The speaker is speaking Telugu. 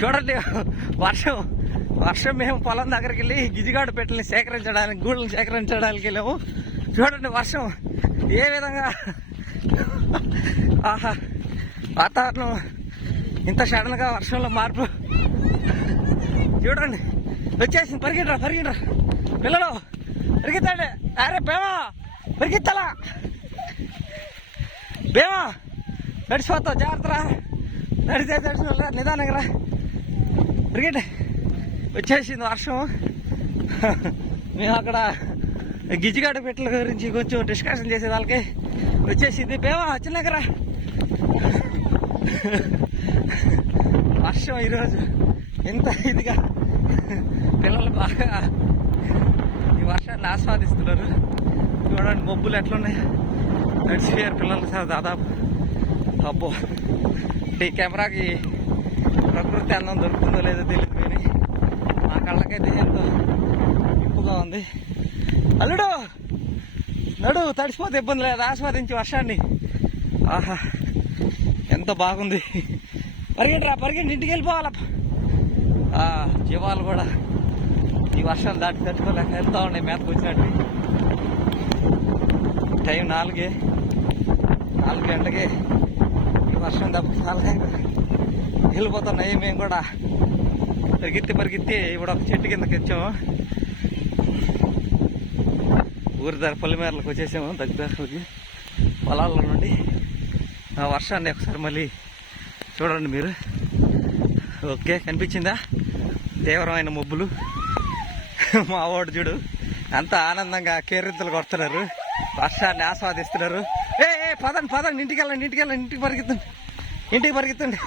చూడండి వర్షం వర్షం మేము పొలం దగ్గరికి వెళ్ళి గిజిగాడు పెట్టిని సేకరించడానికి గూళ్ళని సేకరించడానికి వెళ్ళాము. చూడండి వర్షం ఏ విధంగా? ఆహా వాతావరణం ఇంత సడన్గా వర్షంలో మార్పు. చూడండి వచ్చేసింది పరిగెట్టరా పరిగెట్టరా. పిల్లలు పరిగెత్తండి. అరే భేమా పరిగెత్తలా. భేమా నడిచిపోతావు జాగ్రత్త నడిచే దర్శనం నిదానంగా రా. పరిగెట్టే వచ్చేసింది వర్షం. మేము అక్కడ గిజిగాడ పెట్టల గురించి కొంచెం డిస్కషన్ చేసే వాళ్ళకి వచ్చేసింది. బేమా వచ్చినాకరా వర్షం ఈరోజు ఎంత ఇదిగా. పిల్లలు బాగా ఈ వర్షాన్ని ఆస్వాదిస్తున్నారు. చూడండి మబ్బులు ఎట్లున్నాయి. నడిచిపోయారు పిల్లలు సార్ దాదాపు. అబ్బో. ఈ కెమెరాకి ప్రకృతి అందం దొరుకుతుందో లేదో తెలియదు కానీ మా కళ్ళకైతే ఎంతో ఇంపుగా ఉంది. అల్లుడు! నడు తడిసిపోతే ఇబ్బంది లేదు. ఆస్వాదించి వర్షాన్ని. ఆహా ఎంత బాగుంది. పరిగెంట్రా పరిగెట్టి ఇంటికి వెళ్ళిపోవాలా? జీవాలు కూడా ఈ వర్షం దాటి తట్టుకోలేక వెళ్తా ఉన్నాయి మేతకు వచ్చినట్టు. టైం నాలుగే నాలుగు గంటకి. వర్షం దెబ్బకి వెళ్ళిపోతున్నాయి మేము కూడా పరిగెత్తి పరిగెత్తి ఇప్పుడు ఒక చెట్టు కిందకి వచ్చాము ఊరి దగ్గర పొలిమేరలకు వచ్చేసాము దగ్గరకి పొలాల్లో నుండి ఆ వర్షాన్ని ఒకసారి మళ్ళీ చూడండి మీరు ఓకే కనిపించిందా తీవ్రమైన మబ్బులు మా వాడు చూడు అంత ఆనందంగా కేరింతలు కొడుతున్నారు వర్షాన్ని ఆస్వాదిస్తున్నారు ఏ పదండి పదండి ఇంటికి వెళ్ళండి ఇంటికి వెళ్ళండి ఇంటికి పరిగెత్తండి. ఇంటికి పరిగెత్తండి.